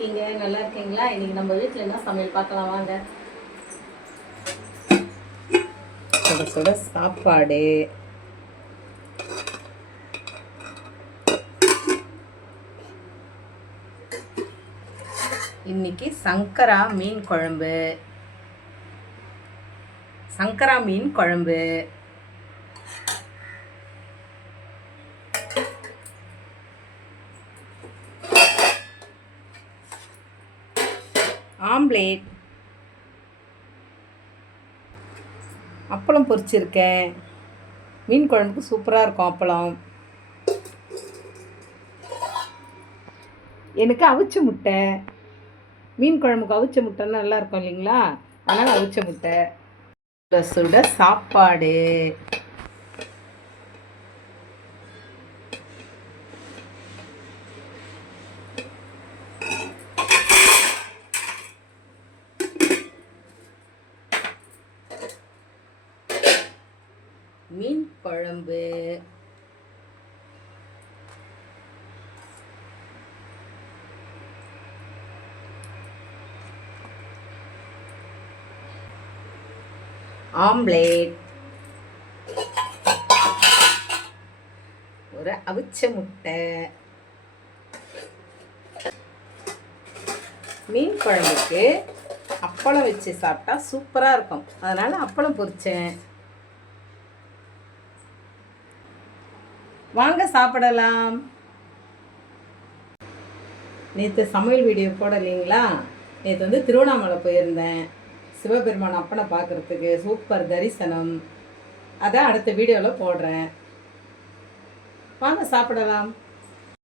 நல்லா இருக்கீங்களா? இன்னைக்கு நம்ம வீட்டில் என்ன சமையல் பார்க்கலாம் வாங்க. சுட சுட சாப்பாடு, இன்னைக்கு சங்கரா மீன் குழம்பு. ஆம்லேட், அப்பளம் பொரிச்சிருக்கேன். மீன் குழம்புக்கு சூப்பராக இருக்கும் அப்பளம். எனக்கு அவிச்ச முட்டை. மீன் குழம்புக்கு அவிச்ச முட்டைன்னா நல்லா இருக்கும் இல்லைங்களா? அதனால் அவிச்ச முட்டை. சுட சுட சாப்பாடு. மீன் குழம்பு, ஆம்லேட், ஒரு அவிச்ச முட்டை. மீன் குழம்புக்கு அப்பளம் வச்சு சாப்பிட்டா சூப்பராக இருக்கும். அதனால் அப்பளம் பொரிச்சேன். வாங்க சாப்பிடலாம். நேற்று சமையல் வீடியோ போடலைங்களா? நேற்று திருவண்ணாமலை போயிருந்தேன் சிவபெருமான் அப்பனை பார்க்குறதுக்கு. சூப்பர் தரிசனம். அதான் அடுத்த வீடியோவில் போடுறேன். வாங்க சாப்பிடலாம்.